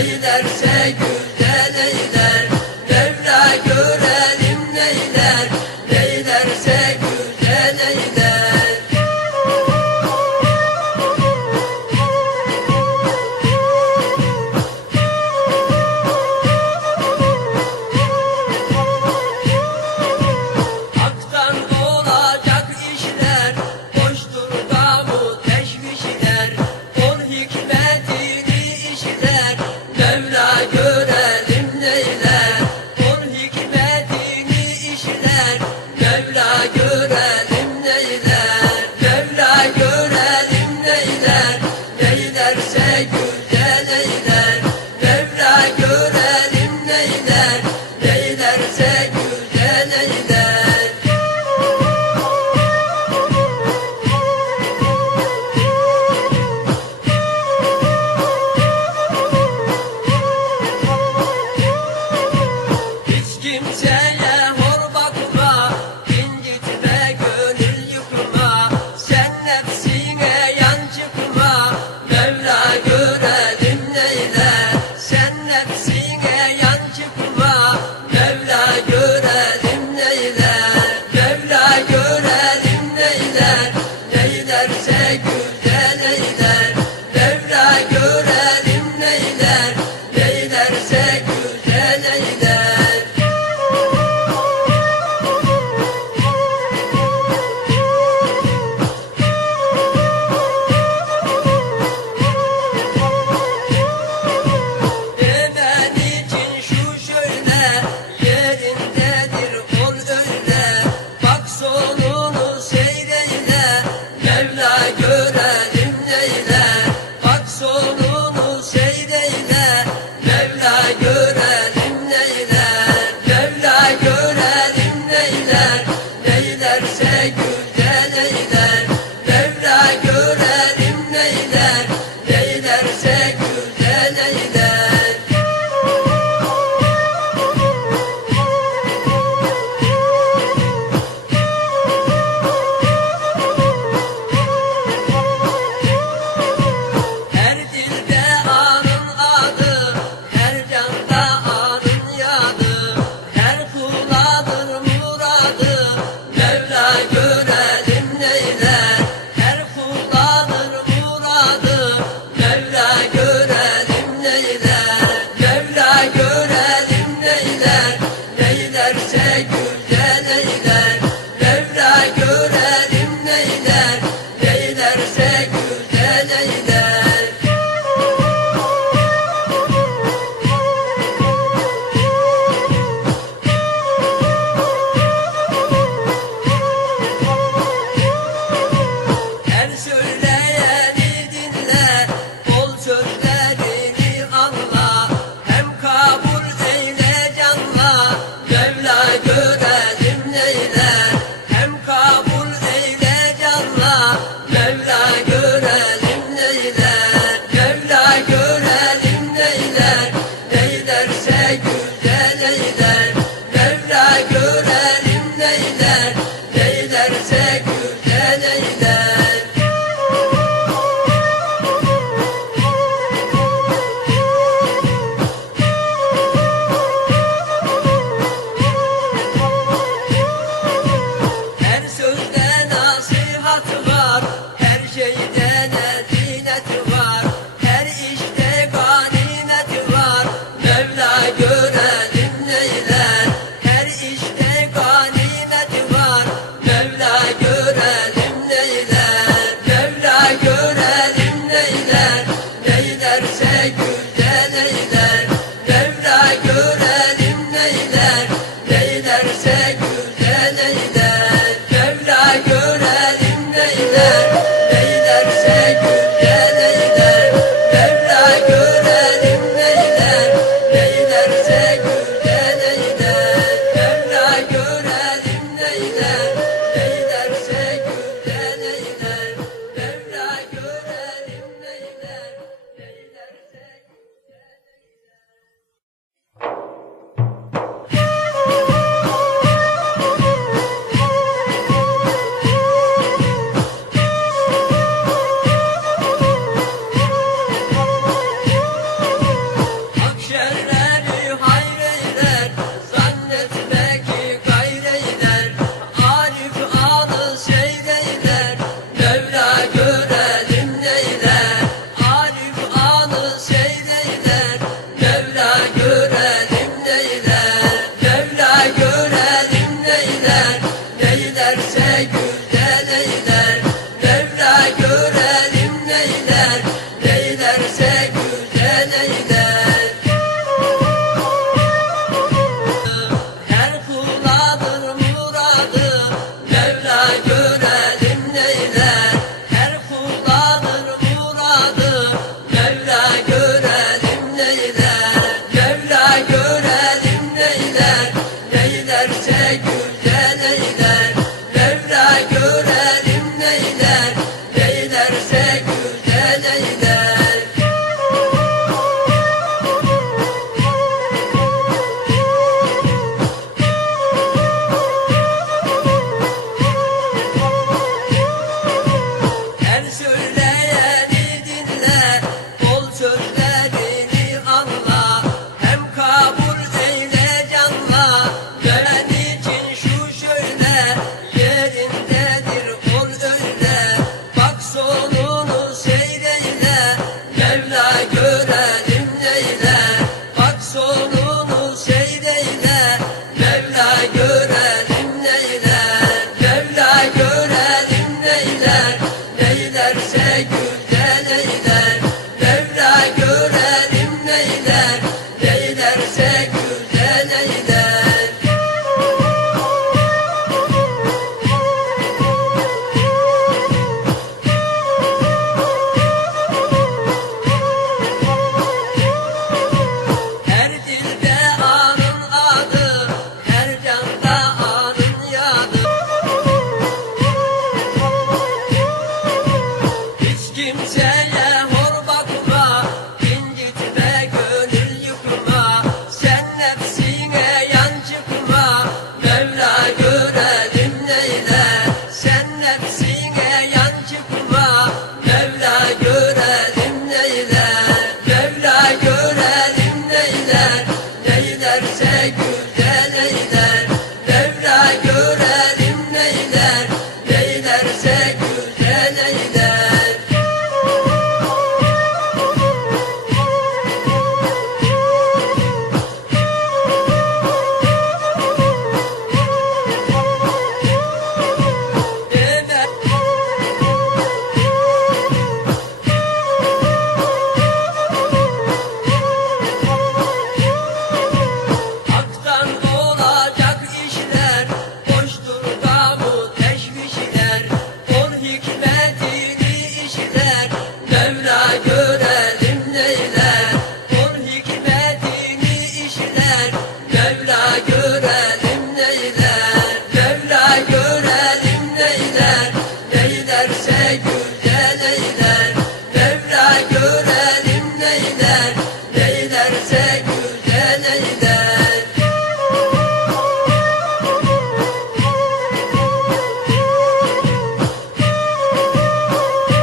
Eylerse gül. good and love. take. eylerse gülden eyler. Neylerse güzel